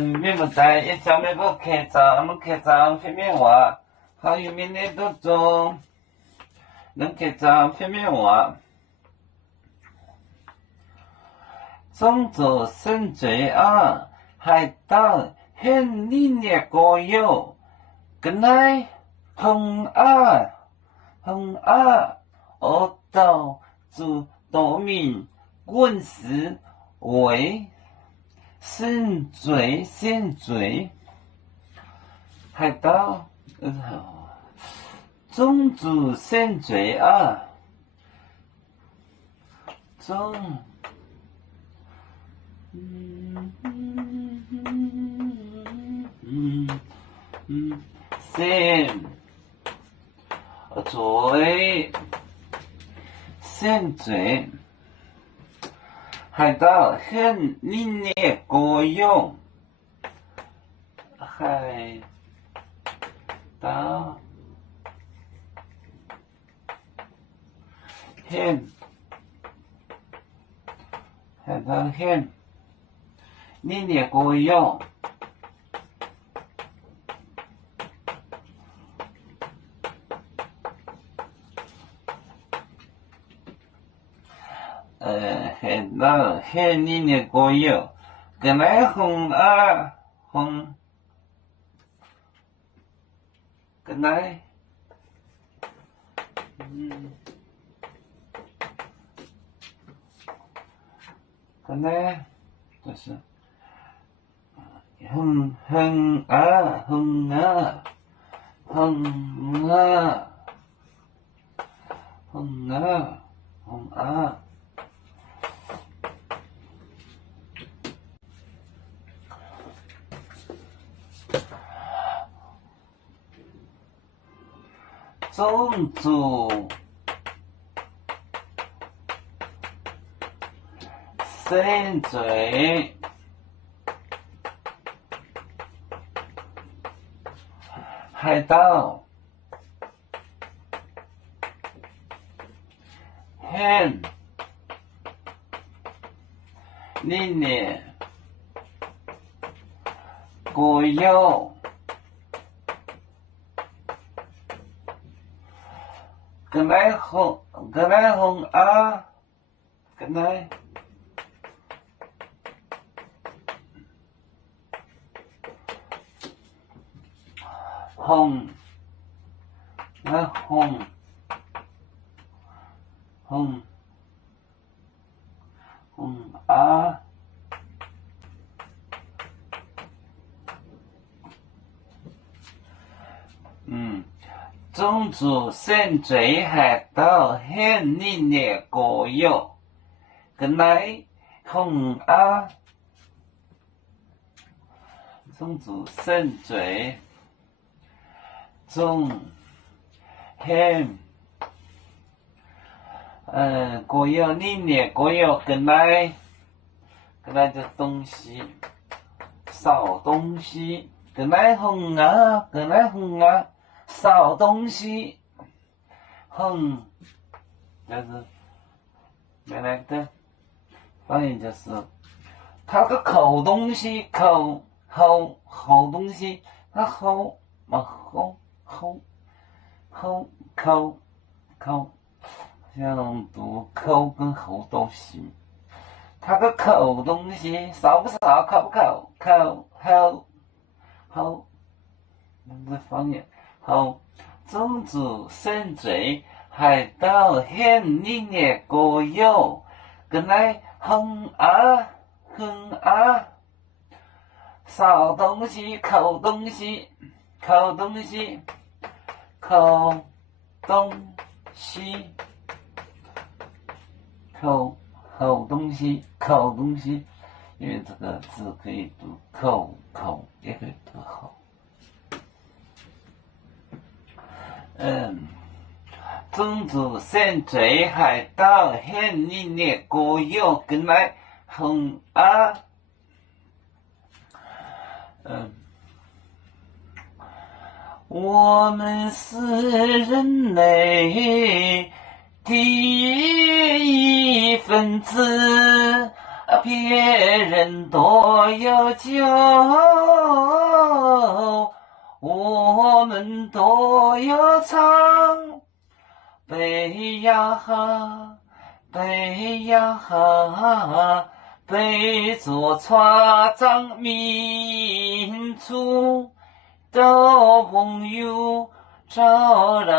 面目在一朝面不开张，开张非面话，好有面的多种，能开张非面话。种族生罪啊，海盗很历年过有，跟来红啊，我到主道民quân事为生罪，海盗种族生罪啊，生罪，海盗很历年过用，海盗很历年过用。很历年过用，跟来红啊红，跟来，跟来就是红啊。种族生罪，海盗很历年过用。跟来红啊，跟来红啊，种族生罪海盗很历年过用，跟来红啊，种族生罪，过用历年过用，跟来这东西，少东西，跟来红啊，少东西，就是原来的翻译就是它个口东西，口东西，它口，像读口跟喉都行。它个口东西少不少，口不口，这方言种族生罪，海盗很历年过用，跟来哼啊，少东西，口东西，口东西，因为这个字可以读口，也可以读口。种族生罪，海盗很历年过用，跟来哼啊，我们是人类的一份子，别人多有酒，我们多有唱。背呀哈，背呀哈，背着船长民族的朋友，照亮。